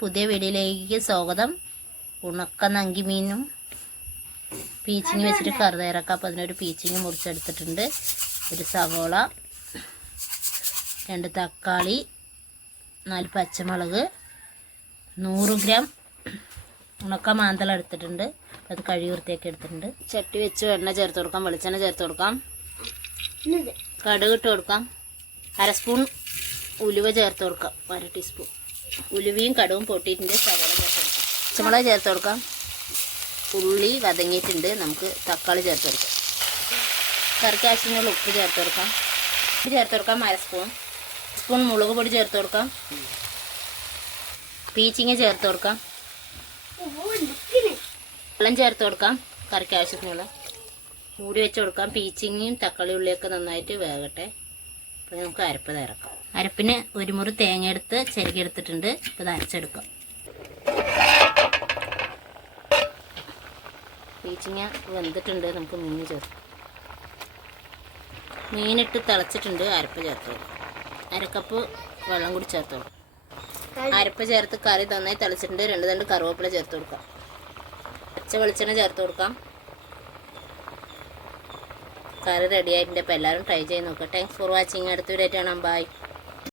പുതിയ വീഡിയോയിലേക്ക് സ്വാഗതം. ഉണക്ക നങ്കിമീനും പീച്ചിങ് വെച്ചിട്ട് കറി തയ്യാറാക്കാം. അപ്പോൾ അതിനൊരു പീച്ചിങ് മുറിച്ചെടുത്തിട്ടുണ്ട്, ഒരു സവോള, 2 തക്കാളി, 4 പച്ചമുളക്, 100 ഗ്രാം ഉണക്ക മാന്തളം എടുത്തിട്ടുണ്ട്. അത് കഴുകി വൃത്തിയാക്കി എടുത്തിട്ടുണ്ട്. ചട്ടി വെച്ച് എണ്ണ ചേർത്ത് കൊടുക്കാം, വെളിച്ചെണ്ണ ചേർത്ത് കൊടുക്കാം, കടുക് ഇട്ട് കൊടുക്കാം, 1/2 സ്പൂൺ ഉലുവ ചേർത്ത് കൊടുക്കാം, 1 ടീസ്പൂൺ ഉലുവയും കടുവും പൊട്ടിയിട്ടുണ്ട്. സവോള ചേർത്ത് കൊടുക്കാം, പച്ചമുളക് ചേർത്ത് കൊടുക്കാം, ഉള്ളി വതങ്ങിയിട്ടുണ്ട്. നമുക്ക് തക്കാളി ചേർത്ത് കൊടുക്കാം, കറിക്ക് ആവശ്യമുള്ള ഉപ്പ് ചേർത്ത് കൊടുക്കാം, ഉപ്പ് ചേർത്ത് കൊടുക്കാം, 1/2 സ്പൂൺ മുളക് പൊടി ചേർത്ത് കൊടുക്കാം, പീച്ചിങ്ങ ചേർത്ത് കൊടുക്കാം, വെള്ളം ചേർത്ത് കൊടുക്കാം, കറിക്ക് ആവശ്യത്തിനുള്ള മൂടി വെച്ച് കൊടുക്കാം. പീച്ചിങ്ങയും തക്കാളി ഉള്ളിയൊക്കെ നന്നായിട്ട് വേകട്ടെ. അപ്പോൾ നമുക്ക് അരപ്പ് തയ്യാറാക്കാം. അരപ്പിന് 1 മുറി തേങ്ങ എടുത്ത് ചിരകി എടുത്തിട്ടുണ്ട്. അപ്പോൾ ഇത് അരച്ചെടുക്കാം. പീച്ചിങ്ങ വെന്തിട്ടുണ്ട്. നമുക്ക് മീൻ ചേർക്കാം. മീനിട്ട് തിളച്ചിട്ടുണ്ട്. അരപ്പ് ചേർത്ത് കൊടുക്കാം. 1/2 കപ്പ് വെള്ളം കൂടി ചേർത്ത് കൊടുക്കാം. അരപ്പ് ചേർത്ത് കറി നന്നായി തിളച്ചിട്ടുണ്ട്. 2 തണ്ട് കറുവേപ്പില ചേർത്ത് കൊടുക്കാം. പച്ച വെളിച്ചെണ്ണ ചേർത്ത് കൊടുക്കാം. കറി റെഡി ആയിട്ടുണ്ട്. അപ്പോൾ എല്ലാവരും ട്രൈ ചെയ്ത് നോക്കാം. Thanks for watching. അടുത്ത വീഡിയോ ആയിട്ട് കാണാം. ബൈ.